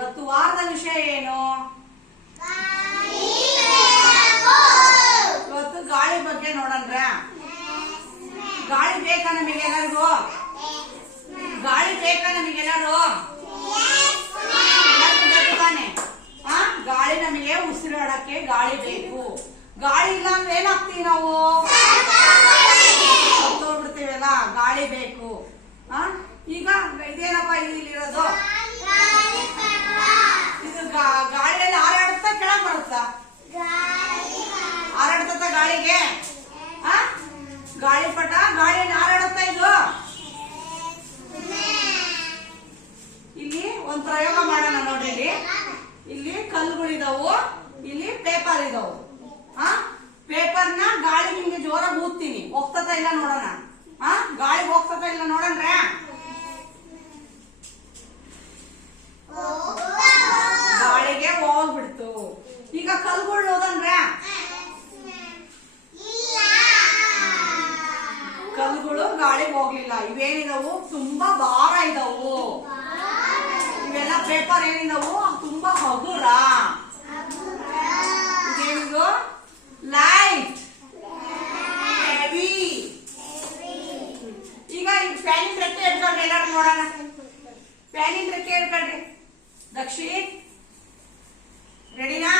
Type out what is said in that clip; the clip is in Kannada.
ಇವತ್ತು ವಾರದ ವಿಷಯ ಏನು? ಇವತ್ತು ಗಾಳಿ ಬಗ್ಗೆ ನೋಡಂದ್ರ. ಗಾಳಿ ಬೇಕಾ ನಮಗೆಲ್ಲರಿಗೂ? ಗಾಳಿ ಬೇಕಾ ನಮಗೆಲ್ಲರೂ? ಬೇಕು ತಾನೆ? ಗಾಳಿ ನಮಗೆ ಉಸಿರಾಡಕ್ಕೆ ಗಾಳಿ ಬೇಕು. ಗಾಳಿ ಇಲ್ಲ ಅಂದ್ರೆ ಏನಾಗ್ತೀವಿ ನಾವು? ಸತ್ತೋಗ್ಬಿಡ್ತೀವಲ್ಲ. ಗಾಳಿ ಬೇಕು. ಈಗ ಇದೇನಪ್ಪ ಇಲ್ಲಿರೋದು? ಇದು ಗಾಳಿಯಲ್ಲಿ ಹಾರಾಡುತ್ತಾ ಕೆಳಗ್ ಬರುತ್ತಾ? ಹಾರಾಡ್ತ ಗಾಳಿಗೆ ಗಾಳಿಪಟ ಗಾಳಿಯಲ್ಲಿ ಹಾರಾಡುತ್ತಾ. ಇದು ಇಲ್ಲಿ ಒಂದ್ ಪ್ರಯೋಗ ಮಾಡೋಣ ನೋಡ್ರಿ. ಇಲ್ಲಿ ಕಲ್ಲುಗಳಿದಾವು, ಇಲ್ಲಿ ಪೇಪರ್ ಇದಾವು. ಪೇಪರ್ನ ಗಾಳಿ ಹಿಂಗೆ ಜೋರಾಗಿ ಊದ್ತೀನಿ, ಹೋಗ್ತತ ಇಲ್ಲ ನೋಡೋಣ. ಗಾಳಿ ಹೋಗ್ತತ ಇಲ್ಲ ನೋಡಣ್ರೆ. ಗಾಳಿಗೆ ಹೋಗ್ಬಿಡ್ತು. ಈಗ ಕಲ್ಗಳು ಹೋದನ್ರೆ, ಕಲ್ಗಳು ಗಾಳಿಗೆ ಹೋಗ್ಲಿಲ್ಲ. ಇವೇನಿದವು? ತುಂಬಾ ಭಾರ ಇದಾವು. ಇವೆಲ್ಲ ಪೇಪರ್ ಏನಿದವು? ತುಂಬಾ ಹಗುರ. ಇದೇನಿದು? Light, heavy. ಈಗ ಫ್ಯಾನಿನ ರೆಕ್ಕೆ ಹಿಡ್ಕೊಳ್ರಿ, ಎಲ್ಲರೂ ನೋಡೋಣ. ಫ್ಯಾನಿನ ರೆಕ್ಕೆ ಹಿಡ್ಕೊಳ್ರಿ. ದಕ್ಷಿಣ್ ರೆಡಿನಾ?